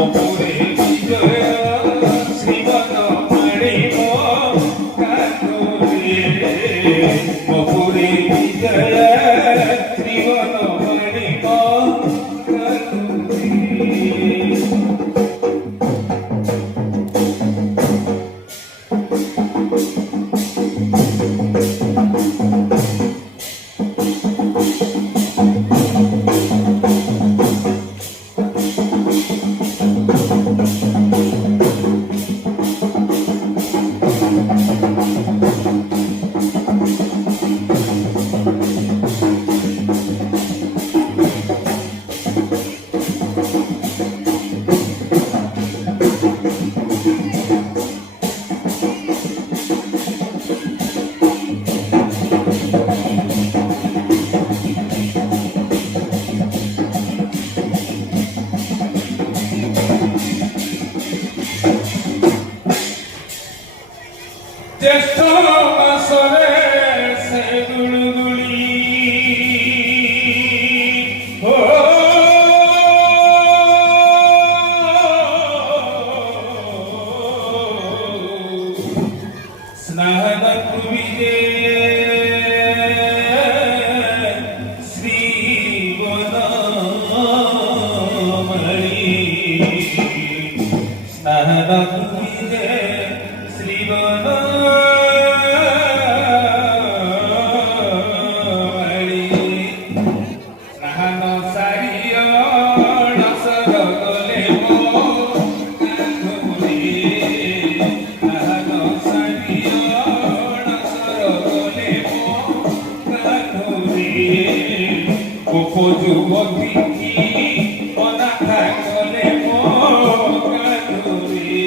অপুরে বিজয় শ্রীবন মারিব কাতরে অপুরে বিজয় শ্রীবন মারিব কাতরে জ্যেষ্ঠ মাসরে সে গুলগুলি ও স্নান কুবিরে শ্রীবনমণি স্নান কুবিরে শ্রীবনমণি স্নান সারিয় নসর গলে মো কাকুরি স্নান সারিয় নসর গলে মো কাকুরি উপযুবতী কি অনাথা গলে মো কাকুরি